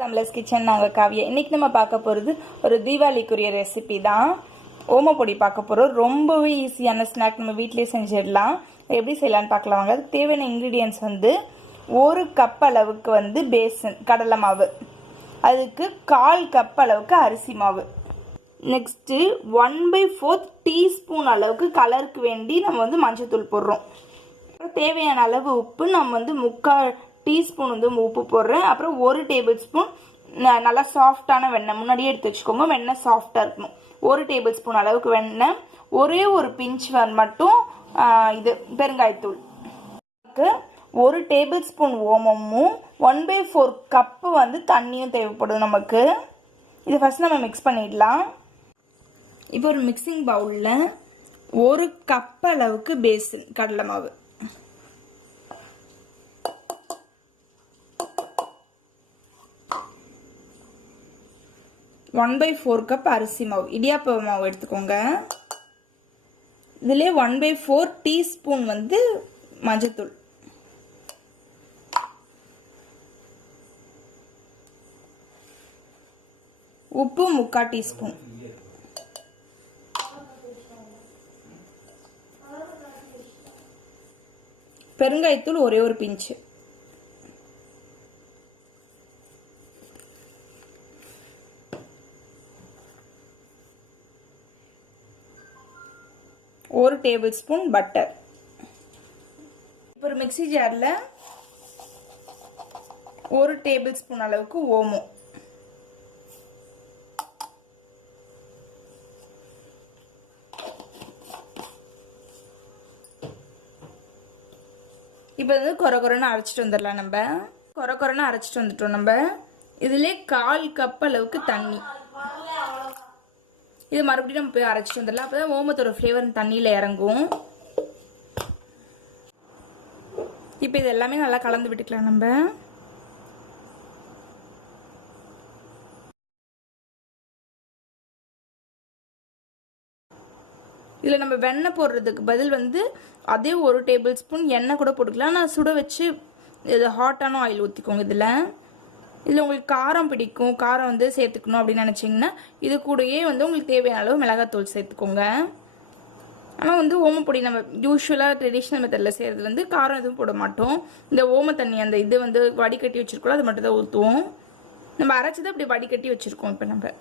தமிழர்ஸ் kitchen. நாங்கள் காவியா. இன்றைக்கி நம்ம பார்க்க போகிறது ஒரு தீபாவளிக்குரிய ரெசிபி தான். ஓமப்பொடி பார்க்க போகிறோம். ரொம்பவே ஈஸியான ஸ்நாக், நம்ம வீட்டிலேயே செஞ்சிடலாம். எப்படி செய்யலான்னு பார்க்கலாம் வாங்க. அதுக்கு தேவையான இன்க்ரீடியன்ஸ் ஒரு கப் அளவுக்கு பேசன் கடலை மாவு, அதுக்கு 1/4 கப் அளவுக்கு அரிசி மாவு, நெக்ஸ்ட்டு 1/4 டீஸ்பூன் அளவுக்கு கலருக்கு வேண்டி நம்ம மஞ்சத்தூள் போடுறோம். தேவையான அளவு உப்பு, நம்ம 3/4 டீஸ்பூன் உப்பு போடுறேன். அப்புறம் 1 டேபிள் ஸ்பூன் நல்லா சாஃப்டான வெண்ணெய், முன்னாடியே எடுத்து வச்சுக்கோங்க. வெண்ணெய் சாஃப்டாக இருக்கணும். 1 டேபிள் ஸ்பூன் அளவுக்கு வெண்ணெய், ஒரே ஒரு பிஞ்ச் மட்டும் இது பெருங்காயத்தூள், 1 டேபிள் ஸ்பூன் ஓமமும் 1/4 கப்பு தண்ணியும் தேவைப்படும் நமக்கு. இது ஃபர்ஸ்ட் நம்ம மிக்ஸ் பண்ணிடலாம். இப்போ ஒரு மிக்சிங் பவுலில் 1 கப் அளவுக்கு பேசன் கடலை மாவு, 1/4 கப் அரிசி மாவு, இடியாப்ப மாவு எடுத்துக்கோங்க. இதுலேயே 1/4 டீஸ்பூன் மஞ்சத்தூள், உப்பு 3/4 டீஸ்பூன், பெருங்காயத்தூள் ஒரே ஒரு பிஞ்சு, ஒரு டேபிள் ஸ்பூன் பட்டர். இப்போ ஒரு மிக்ஸி ஜாரில் 1 டேபிள் ஸ்பூன் அளவுக்கு ஓமம், இப்போ கொரகொரன்னு அரைச்சிட்டு வந்துடலாம். நம்ம கொரகொரன்னு அரைச்சிட்டு வந்துட்டோம். நம்ம இதுலேயே 1/4 கப் அளவுக்கு தண்ணி, இது மறுபடியும் நம்ம போய் அரைச்சிட்டு வந்துடலாம். அப்போதான் ஓமத்தோட ஃப்ளேவர் தண்ணியில் இறங்கும். இப்போ இது எல்லாமே நல்லா கலந்து விட்டுக்கலாம். நம்ம இதில் நம்ம வெண்ணெய் போடுறதுக்கு பதில் அதே 1 டேபிள் ஸ்பூன் எண்ணெய் கூட போட்டுக்கலாம். நான் சுட வச்சு இது ஹாட்டான ஆயில் ஊற்றிக்கோங்க. இதில் உங்களுக்கு காரம் பிடிக்கும், காரம் சேர்த்துக்கணும் அப்படின்னு நினச்சிங்கன்னா இது கூடயே உங்களுக்கு தேவையான அளவு மிளகாத்தூள் சேர்த்துக்கோங்க. ஆனால் ஓமப்பொடி நம்ம யூஸ்வலாக ட்ரெடிஷ்னல் மெத்தடில் செய்கிறது காரம் எதுவும் போட மாட்டோம். இந்த ஓம தண்ணி அந்த இது வடிகட்டி வச்சுருக்கோம், அது மட்டும் தான் ஊற்றுவோம். நம்ம அரைச்சி அப்படி வடிகட்டி வச்சுருக்கோம். இப்போ நம்ம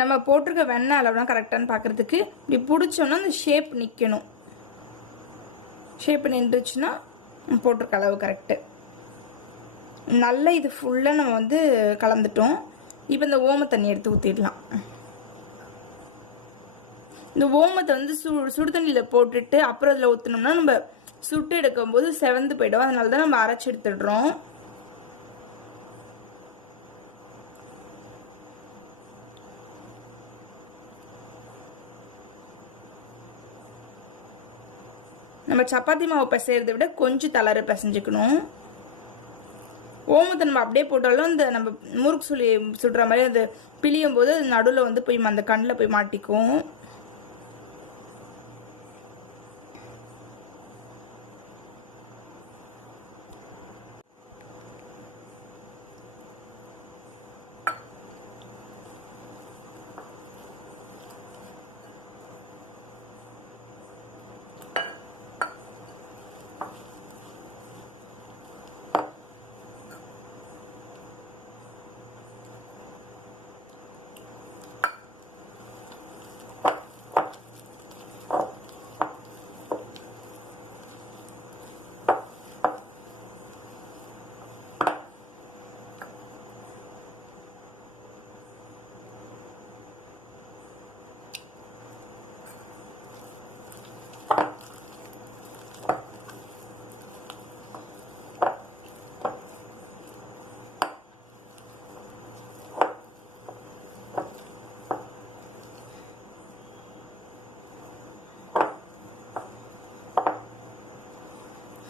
நம்ம போட்டிருக்க வெண்ணெய் அளவுலாம் கரெக்டானு பார்க்குறதுக்கு இப்படி பிடிச்சோன்னா அந்த ஷேப் நிற்கணும். ஷேப் நின்றுச்சுன்னா போட்டிருக்க அளவு கரெக்டு. நல்லா இது ஃபுல்லாக நம்ம கலந்துட்டோம். இப்போ இந்த ஓம தண்ணி எடுத்து ஊற்றிடலாம். இந்த ஓமத்தை சுடு தண்ணியில் போட்டுட்டு அப்புறம் அதில் ஊற்றினோம்னா நம்ம சுட்டு எடுக்கும்போது செவந்து போயிடும். அதனால தான் நம்ம அரைச்சி எடுத்துடுறோம். நம்ம சப்பாத்தி மாவு பிசைறதை விட கொஞ்சம் தளர பிசைஞ்சுக்கணும். ஓமத்தை நம்ம அப்படியே போட்டாலும் இந்த நம்ம முறுக்கு சுடுற மாதிரி அது பிழியும் போது அது நடுவில் போய் அந்த கண்ணில் போய் மாட்டிக்கும்.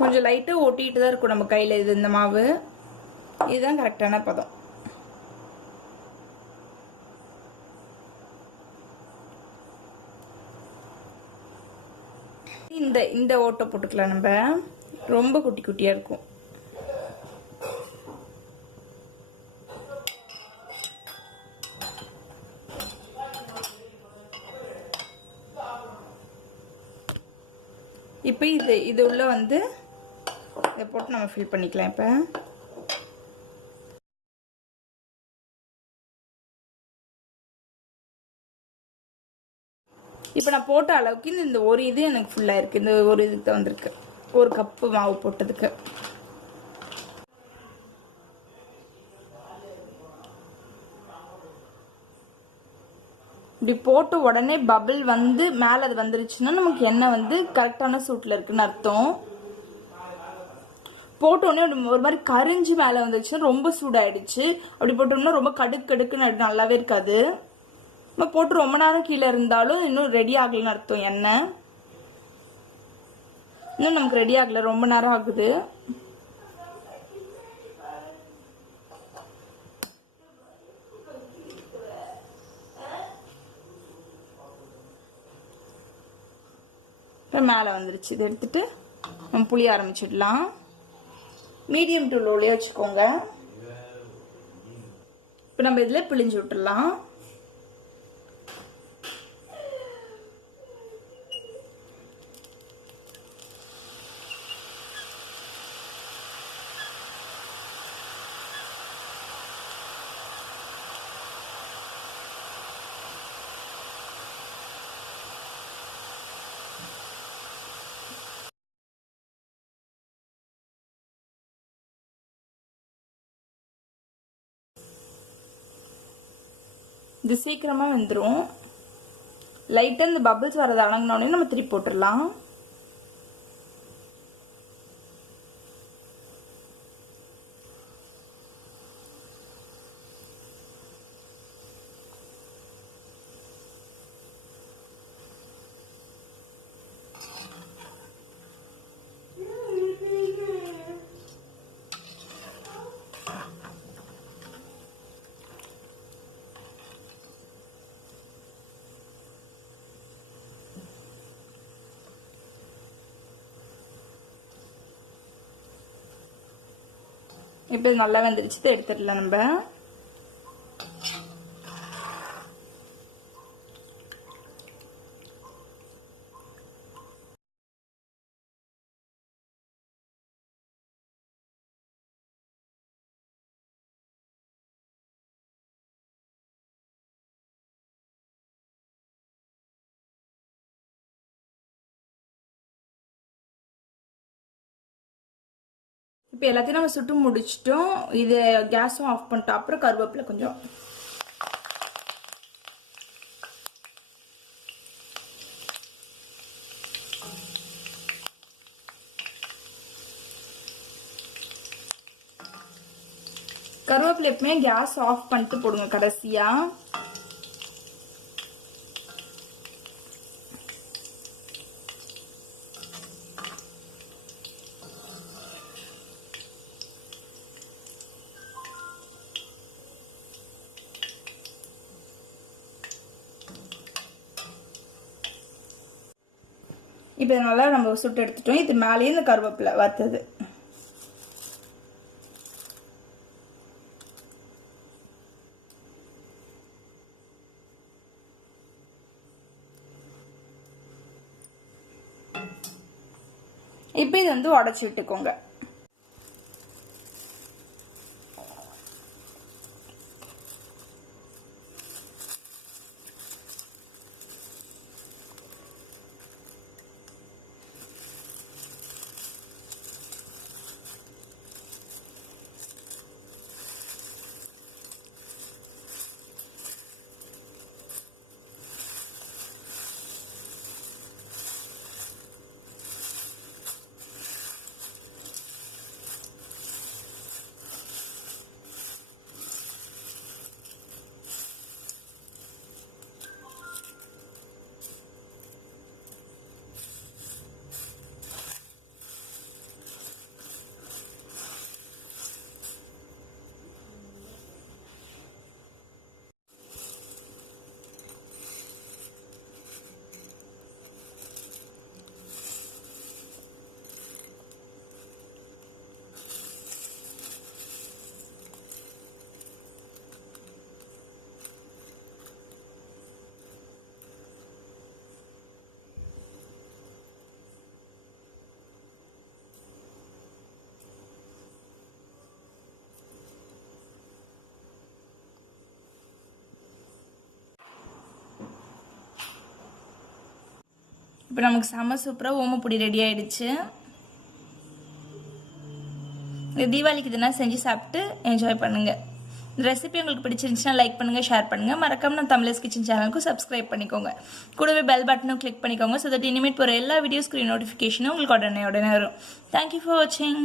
கொஞ்சம் லைட்டாக ஒட்டிட்டு தான் இருக்கும் நம்ம கையில். இது இந்த மாவு இதுதான் கரெக்டான பதம். இந்த ஓட்டை போட்டுக்கலாம். நம்ம ரொம்ப குட்டி குட்டியா இருக்கும். இப்போ இது உள்ள வந்து இதை போட்டு நம்ம ஃபில் பண்ணிக்கலாம். இப்போ நான் போட்ட அளவுக்கு இந்த ஒரு இது எனக்கு ஃபுல்லாக இருக்குது. இந்த ஒரு இதுக்கு வந்திருக்கு, ஒரு கப்பு மாவு போட்டதுக்கு. இப்படி போட்டு உடனே பபிள் வந்து மேலே அது வந்துருச்சுன்னா நமக்கு எண்ணெய் வந்து கரெக்டான சூட்டில் இருக்குன்னு அர்த்தம். போட்டோடனே ஒரு மாதிரி கரிஞ்சு மேலே வந்துருச்சுன்னா ரொம்ப சூடாயிடுச்சு. அப்படி போட்டோம்னா ரொம்ப கடுக்குன்னு நல்லாவே இருக்காது. நம்ம போட்டு ரொம்ப நேரம் கீழே இருந்தாலும் இன்னும் ரெடி ஆகலன்னு அர்த்தம். எண்ணெய் இன்னும் நமக்கு ரெடி ஆகல, ரொம்ப நேரம் ஆகுது. மேலே வந்துருச்சு. இதை எடுத்துட்டு நம்ம புளிய ஆரம்பிச்சிடலாம். மீடியம் டு லோலயே வச்சுக்கோங்க. இப்போ நம்ம இதில் பிழிஞ்சு விட்டுடலாம். இது சீக்கிரமா வெந்துடும். லைட்டா இந்த பபிள்ஸ் வரது அடங்கினோடனே நம்ம திருப்பி போட்டுடலாம். இப்போ இது நல்லா வெந்துருச்சு, எடுத்துடலாம் நம்ம. இப்போ எல்லாத்தையும் நம்ம சுட்டு முடிச்சிட்டோம். இது கேஸும் ஆஃப் பண்ணிட்டோம். அப்புறம் கருவேப்பிலை கொஞ்சம். கருவேப்பிலை எப்பவுமே கேஸ் ஆஃப் பண்ணிட்டு போடுங்க கடைசியா. இப்போ நல்லா நம்ம சுட்டு எடுத்துட்டோம். இது மேலேயே இந்த கருவேப்பிலை வறுத்தது. இப்போ இது வந்து உடச்சி விட்டுக்கோங்க. இப்போ நமக்கு செம்ம சூப்பராக ஓமப்பொடி ரெடி ஆயிடுச்சு. இந்த தீபாவளிக்கு இதெல்லாம் செஞ்சு சாப்பிட்டு என்ஜாய் பண்ணுங்கள். இந்த ரெசிபி உங்களுக்கு பிடிச்சிருந்துச்சுன்னா லைக் பண்ணுங்கள், ஷேர் பண்ணுங்கள். மறக்காம நம்ம தமிழர்ஸ் கிச்சன் சேனலுக்கு சப்ஸ்கிரைப் பண்ணிக்கோங்க. கூடவே பெல் பட்டனும் கிளிக் பண்ணிக்கோங்க. ஸோ தட் இனிமேட் போகிற எல்லா வீடியோஸ்க்கு நோட்டிஃபிகேஷனும் உங்களுக்கு உடனே வரும். தேங்க்யூ ஃபார் வாட்சிங்.